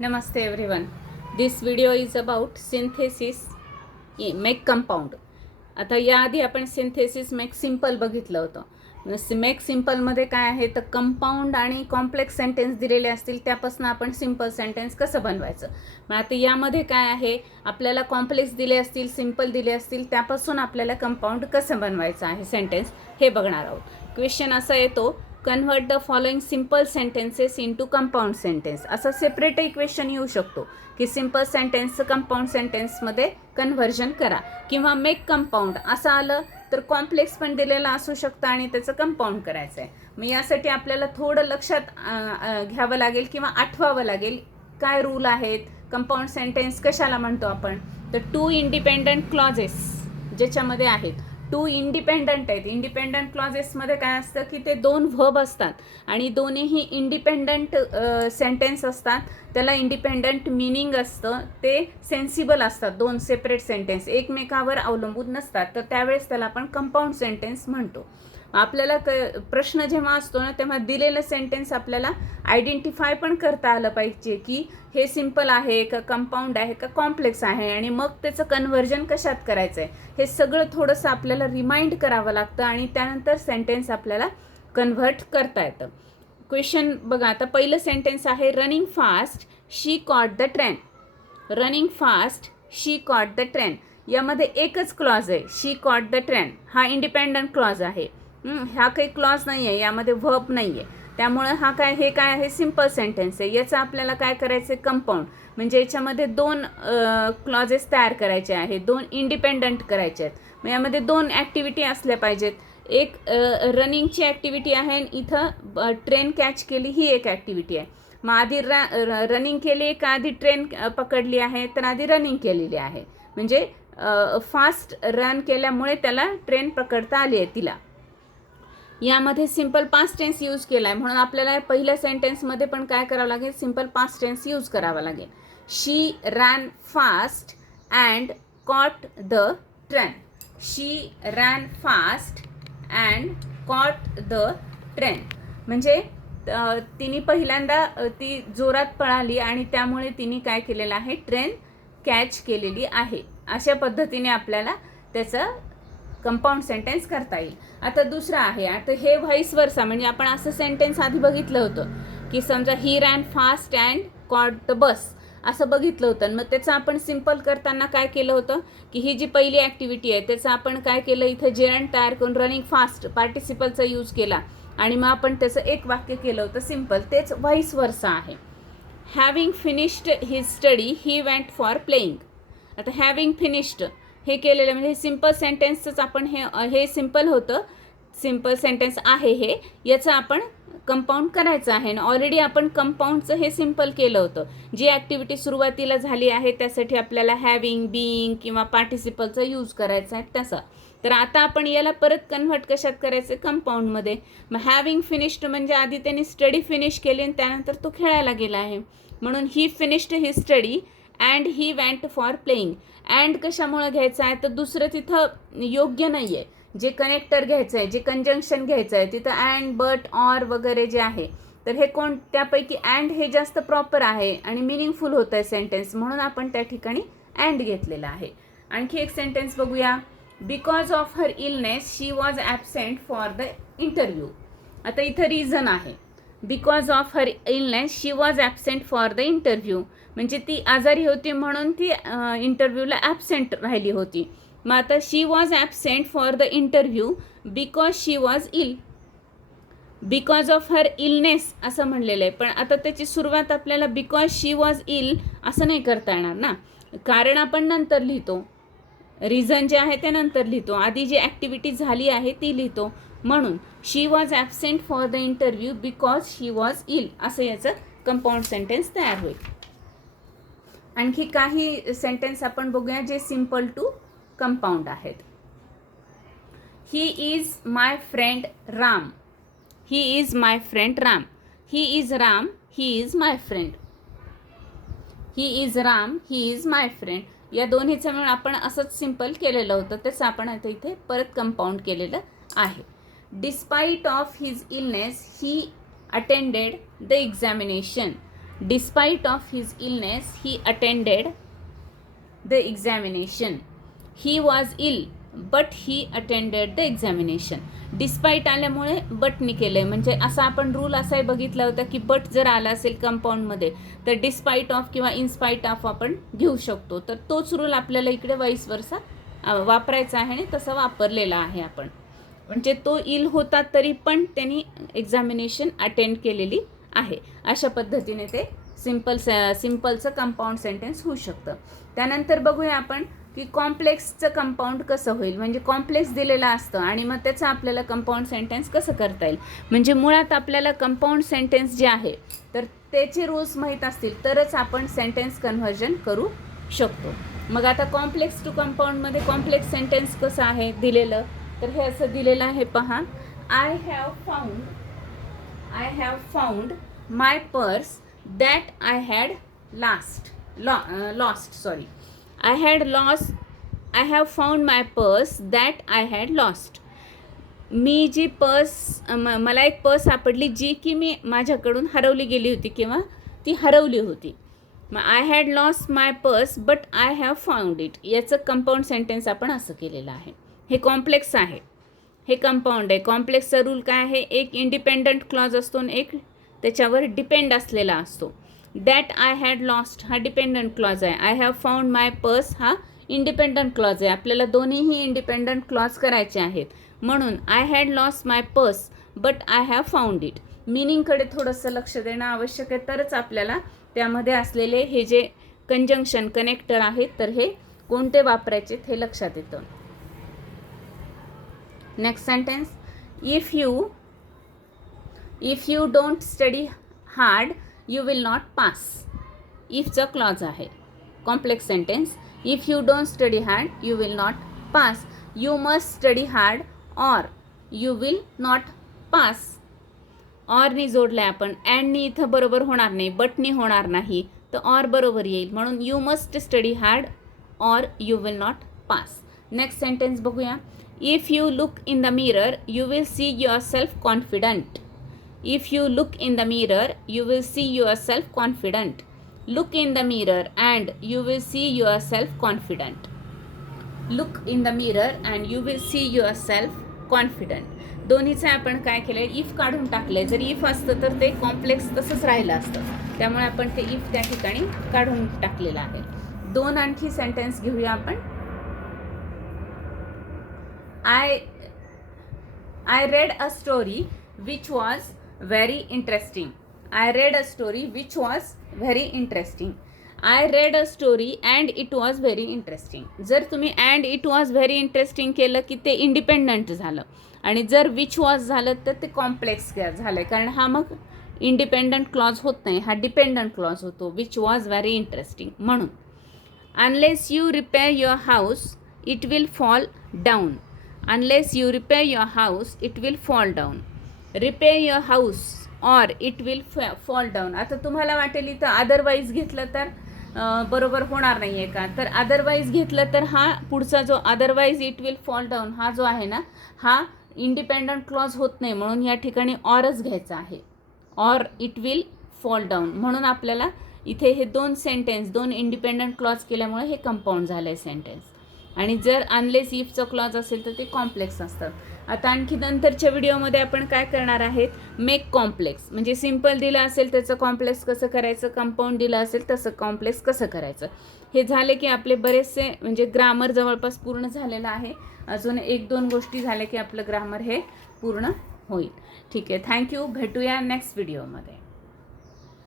Namaste everyone. This video is about synthesis make compound. आता याआधी आपण सिंथेसिस मेक सिंपल बघितलं होतं. मेक सिंपलमध्ये काय आहे तर कंपाऊंड आणि कॉम्प्लेक्स सेंटेन्स दिलेले असतील त्यापासून आपण सिंपल सेंटेन्स कसं बनवायचं. मग आता यामध्ये काय आहे आपल्याला कॉम्प्लेक्स दिले असतील सिंपल दिले असतील त्यापासून आपल्याला कंपाऊंड कसं बनवायचं आहे सेंटेन्स हे बघणार आहोत. क्वेश्चन असा येतो convert the following simple sentences into compound sentence. असं सेपरेट इक्वेशन येऊ शकतो की सिंपल सेंटेन्सचं कंपाऊंड सेंटेन्समध्ये कन्व्हर्जन करा किंवा मेक कंपाऊंड असं आलं तर कॉम्प्लेक्स पण दिलेला असू शकतं आणि त्याचं कंपाऊंड करायचं आहे. मग यासाठी आपल्याला थोडं लक्षात घ्यावं लागेल किंवा आठवावं लागेल काय रूल आहेत. कंपाऊंड सेंटेन्स कशाला म्हणतो आपण तर टू इंडिपेंडंट क्लॉजेस ज्याच्यामध्ये आहेत टू इंडिपेंडंट आहेत. इंडिपेंडंट क्लॉजेसमध्ये काय असतं की ते दोन व्हर्ब असतात आणि दोन्हीही इंडिपेंडंट सेंटेन्स असतात. त्याला इंडिपेंडंट मिनिंग असतं. ते सेन्सिबल असतात. दोन सेपरेट सेंटेन्स एकमेकावर अवलंबून नसतात तर त्यावेळेस त्याला आपण कंपाऊंड सेंटेन्स म्हणतो. आपल्याला प्रश्न जेव्हा असतो ना तेव्हा दिलेलं सेंटेन्स आपल्याला आयडेंटिफाय पण करता आलं पाहिजे की हे सिंपल आहे का कंपाऊंड आहे का कॉम्प्लेक्स आहे आणि मग त्याचं कन्व्हर्जन कशात करायचं आहे हे सगळं थोडंसं आपल्याला रिमाइंड करावं लागतं आणि त्यानंतर सेंटेन्स आपल्याला कन्व्हर्ट करता येतं. क्वेश्चन बघा आता पहिलं सेंटेन्स आहे running fast she cot the train. Running fast she cot the train यामध्ये एकच क्लॉज आहे शी कॉट द ट्रेन हा इंडिपेंडंट क्लॉज आहे. हा काही क्लॉज नाही आहे यामध्ये व्हर्ब नाही आहे त्यामुळं हा काय आहे सिंपल सेंटेन्स आहे. याचं आपल्याला काय करायचं आहे कंपाऊंड म्हणजे याच्यामध्ये दोन क्लॉजेस तयार करायचे आहेत दोन इंडिपेंडंट करायचे आहेत. मग यामध्ये दोन ॲक्टिव्हिटी असल्या पाहिजेत. एक रनिंगची ॲक्टिव्हिटी आहे इथं ट्रेन कॅच केली ही एक ॲक्टिव्हिटी आहे. मग आधी रनिंग केली का आधी ट्रेन पकडली आहे तर आधी रनिंग केलेली आहे म्हणजे फास्ट रन केल्यामुळे त्याला ट्रेन पकडता आली आहे तिला. यामध्ये सिंपल पास्ट टेन्स यूज केला आहे म्हणून आपल्याला पहिल्या सेंटेन्समध्ये पण काय करावं लागेल सिंपल पास्ट टेन्स यूज करावा लागेल. She ran fast and caught the train. She ran fast and caught the train म्हणजे तिने पहिल्यांदा ती जोरात पळाली आणि त्यामुळे तिने काय केलेलं आहे ट्रेन कॅच केलेली आहे. अशा पद्धतीने आपल्याला त्याचं कंपाऊंड सेंटेन्स करता येईल. आता दुसरा आहे आता हे व्हाईस वर्सा म्हणजे आपण असं सेंटेन्स आधी बघितलं होतं की समजा he ran fast and caught the bus असं बघितलं होतं. मग त्याचं आपण सिंपल करताना काय केलं होतं की ही जी पहिली ॲक्टिव्हिटी आहे त्याचं आपण काय केलं इथं जेरंड तयार करून रनिंग फास्ट पार्टिसिपलचा यूज केला आणि मग आपण त्याचं एक वाक्य केलं होतं सिंपल. तेच व्हाईस वर्सा आहे. Having finished his study he went for playing. आता हॅविंग फिनिश्ड हे केलेलं म्हणजे सिंपल सेंटेन्सच आपण हे सिंपल होतं सिंपल सेंटेन्स आहे हे याचं आपण कंपाऊंड करायचं आहे ना. ऑलरेडी आपण कंपाऊंडचं हे सिंपल केलं होतं. जी ॲक्टिव्हिटी सुरुवातीला झाली आहे त्यासाठी आपल्याला हॅविंग बीइंग किंवा पार्टिसिपलचा यूज करायचा आहे तसा. तर आता आपण याला परत कन्व्हर्ट कशात करायचं कंपाऊंडमध्ये. मग हॅविंग फिनिश्ड म्हणजे आधी त्यांनी स्टडी फिनिश केली आणि त्यानंतर तो खेळायला गेला आहे म्हणून ही finished he study and he went for playing. And कशामुळं घ्यायचं आहे तर दुसरं तिथं योग्य नाही आहे. जे कनेक्टर घ्यायचं आहे जे कंजंक्शन घ्यायचं आहे तिथं अँड बट ऑर वगैरे जे आहे तर हे त्यापैकी अँड हे जास्त प्रॉपर आहे आणि मिनिंगफुल होतं आहे सेंटेन्स म्हणून आपण त्या ठिकाणी अँड घेतलेला आहे. आणखी एक सेंटेन्स बघूया. Because of her illness she was absent for the interview. आता इथं रिझन आहे because of her illness she was absent for the interview म्हणजे ती आजारी होती म्हणून ती इंटरव्ह्यूला ॲबसेंट राहिली होती. मग आता she was absent for the interview because she was ill. Because of her illness असं म्हणलेलं आहे पण आता त्याची सुरुवात आपल्याला बिकॉज शी वॉज इल असं नाही करता येणार ना. कारण आपण नंतर लिहितो रिझन जे आहे ते नंतर लिहितो आधी जी ॲक्टिव्हिटी झाली आहे ती लिहितो म्हणून she was absent for the interview because she was ill असं याचं कंपाऊंड सेंटेन्स तयार होईल. आणखी काही सेंटेन्स आपण बघूया जे सिंपल टू कंपाऊंड आहेत. He is my friend Ram. He is my friend Ram. He is Ram he is my friend. He is Ram he is my friend या दोन्हीचं मिळून आपण असंच सिंपल केलेलं होतं त्याचं आपण आता इथे परत कंपाऊंड केलेलं आहे. Despite of his illness he attended the examination. Despite of his illness he attended the examination. He was ill but he attended the examination. Despite आल्यामुळे बटनी केलं आहे, म्हणजे असा आपण रूल असाही बघितला होता की बट जर आला असेल कंपाऊंडमध्ये तर डिस्पाईट ऑफ किंवा इनस्पाईट ऑफ आपण घेऊ शकतो. तर तोच रूल आपल्याला इकडे वाईस वर्सा वापरायचा आहे आणि तसा वापरलेला आहे आपण. म्हणजे तो इल होता तरी पण त्यांनी एक्झामिनेशन अटेंड केलेली आहे. अशा पद्धतीने ते सिम्पलचं कंपाऊंड सेंटेन्स होऊ शकतं. त्यानंतर बघूया आपण की कॉम्प्लेक्सचं कंपाऊंड कसं होईल. म्हणजे कॉम्प्लेक्स दिलेलं असतं आणि मग त्याचं आपल्याला कंपाऊंड सेंटेन्स कसं करता येईल. म्हणजे मुळात आपल्याला कंपाऊंड सेंटेन्स जे आहे तर त्याचे रूल्स माहीत असतील तरच आपण सेंटेन्स कन्व्हर्जन करू शकतो. मग आता कॉम्प्लेक्स टू कंपाऊंडमध्ये कॉम्प्लेक्स सेंटेन्स कसं आहे दिलेलं, तर हे असं दिलेलं आहे पहा. I have found my purse that I had I have found my purse that I had lost. मी जी मला एक पर्स सापडली जी की मी माझ्याकडून हरवली गेली होती किंवा ती हरवली होती. मग I had lost my purse but I have found it. याचं कंपाऊंड सेंटेन्स आपण असं केलेलं आहे. हे कॉम्प्लेक्स आहे, हे कंपाऊंड आहे. कॉम्प्लेक्सचा रूल काय आहे, एक इंडिपेंडंट क्लॉज असतो आणि एक त्याच्यावर डिपेंड असलेला असतो. दॅट आय हॅड लॉस्ट हा डिपेंडंट क्लॉज आहे. I have found my purse हा इंडिपेंडंट क्लॉज आहे. आपल्याला दोन्हीही इंडिपेंडंट क्लॉज करायचे आहेत. म्हणून I had lost my purse but I have found it. मिनिंगकडे थोडंसं लक्ष देणं आवश्यक आहे, तरच आपल्याला त्यामध्ये असलेले हे जे कंजंक्शन कनेक्टर आहेत तर हे कोणते वापरायचे हे लक्षात येतं. Next sentence, if you don't study hard you will not pass. इफचा क्लॉज आहे. Complex sentence, if you don't study hard you will not pass. You must study hard or you will not pass. ऑरनी जोडलं आहे आपण, अँडनी इथं बरोबर होणार नाही, बटनी होणार नाही, तर ऑर बरोबर येईल. म्हणून you must study hard or you will not pass. Next sentence बघूया. If you look in the mirror you will see yourself confident. If you look in the mirror you will see yourself confident. Look in the mirror and you will see yourself confident. Look in the mirror and you will see yourself confident. दोन्हीचं आपण काय केलं आहे, if काढून टाकलं आहे. जर if असतं तर ते कॉम्प्लेक्स तसंच राहिलं असतं, त्यामुळे आपण ते इफ त्या ठिकाणी काढून टाकलेलं आहे. दोन आणखी सेंटेन्स घेऊया आपण. I read a story which was very interesting. I read a story which was very interesting. I read a story and it was very interesting. जर तुम्ही and it was very interesting केलं की ते independent झालं, आणि जर which was झालं तर ते कॉम्प्लेक्स झालं, कारण हा मग इंडिपेंडंट क्लॉज होत नाही, हा डिपेंडंट क्लॉज होतो. Which was very interesting. म्हणून unless you repair your house it will fall down. Unless you repair your house, it will fall down. Repair your house or it will fall down. आता तुम्हाला वाटेल इथं otherwise घेतलं तर बरोबर होणार नाही आहे का, तर अदरवाईज घेतलं तर हा पुढचा जो otherwise it will fall down हा जो आहे ना, हा इंडिपेंडंट क्लॉज होत नाही, म्हणून या ठिकाणी ऑरच घ्यायचा आहे. Or it will fall down. म्हणून आपल्याला इथे हे दोन इंडिपेंडंट क्लॉज केल्यामुळे हे कंपाऊंड झालं आहे सेंटेन्स. आणि जर अनलेस इफचं क्लॉज असेल तर ते कॉम्प्लेक्स असतात. आता आणखी नंतरच्या व्हिडिओमध्ये आपण काय करणार आहेत, मेक कॉम्प्लेक्स. म्हणजे सिम्पल दिलं असेल त्याचं कॉम्प्लेक्स कसं करायचं, कंपाऊंड दिलं असेल तसं कॉम्प्लेक्स कसं करायचं. हे झाले की आपले बरेचसे म्हणजे ग्रामर जवळपास पूर्ण झालेलं आहे. अजून 1-2 गोष्टी झाल्या की आपलं ग्रामर हे पूर्ण होईल. ठीक आहे, थँक्यू. भेटूया नेक्स्ट व्हिडिओमध्ये.